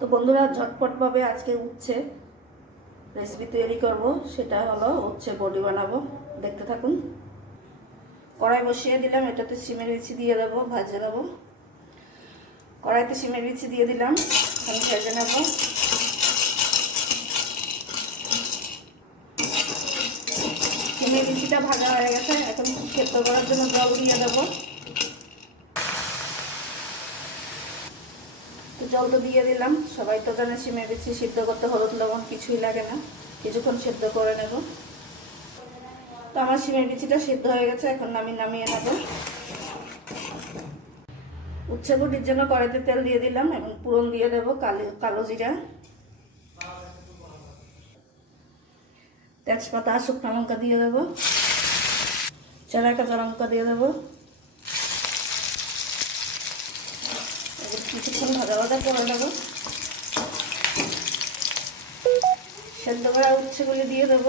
তো বন্ধুরা, ঝটপটভাবে আজকে উচ্ছে রেসিপি তৈরি করব। সেটা হলো উচ্ছে বড়ি বানাবো, দেখতে থাকুন। কড়াই বসিয়ে দিলাম, এটাতে সিমের বিচি দিয়ে দেবো, ভাজে দেবো। কড়াইতে সিমের বিচি দিয়ে দিলাম, আমি ভেজে নেব। সিমের বিচিটা ভাজা হয়ে গেছে, এখন সেদ্ধ করার জন্য জল দিয়ে দেবো। তো জল তো দিয়ে দিলাম, সবাই তো জানে সিমের বিচি সিদ্ধ করতে হলুদ লবণ কিছুই লাগে না, কিছুক্ষণ সেদ্ধ করে নেব। তো আমার সিমের বিচিটা সিদ্ধ হয়ে গেছে, এখন আমি নামিয়ে নেব। উচ্ছে বড়ির জন্য কড়াইতে তেল দিয়ে দিলাম এবং ফোড়ন দিয়ে দেব কালো জিরা, তেজপাতা, শুকনো লঙ্কা দিয়ে দেব, চেরা কাঁচা লঙ্কা দিয়ে দেব। কিছুক্ষণ ভাজা ভাজা করে নেব। সেদ্ধ করা উচ্ছেগুলি দিয়ে দেব।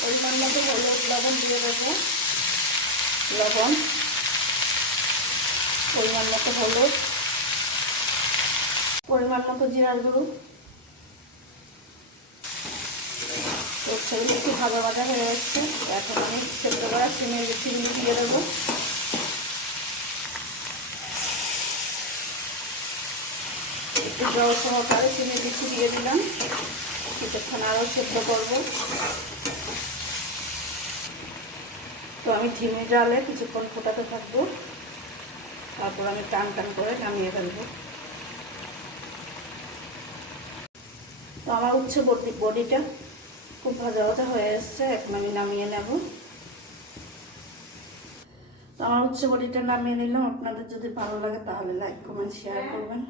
পরিমাণ মতো হলুদ লবণ দিয়ে দেবো, লবণ পরিমাণ মতো, হলুদ পরিমাণ মতো, জিরার গুঁড়ো। উচ্ছেগুলি একটু ভাজা ভাজা হয়ে যাচ্ছে, এখন আমি সেদ্ধ করা সিমের বিচিগুলি দিয়ে দেবো। একটু জল সহকারে সিমের বিচি দিয়ে দিলাম, কিছুক্ষণ আরও সেদ্ধ করবো। তো আমি ঝিমে জালে কিছুক্ষণ ফোটাতে থাকবো, তারপর আমি টান টান করে নামিয়ে ফেলবো। তো আমার উচ্ছে বড়িটা খুব ভাজা ভাজা হয়ে এসছে, এখন আমি নামিয়ে নেব। তো আমার উচ্ছে বড়িটা নামিয়ে নিলাম। আপনাদের যদি ভালো লাগে তাহলে লাইক কমেন্ট শেয়ার করবেন।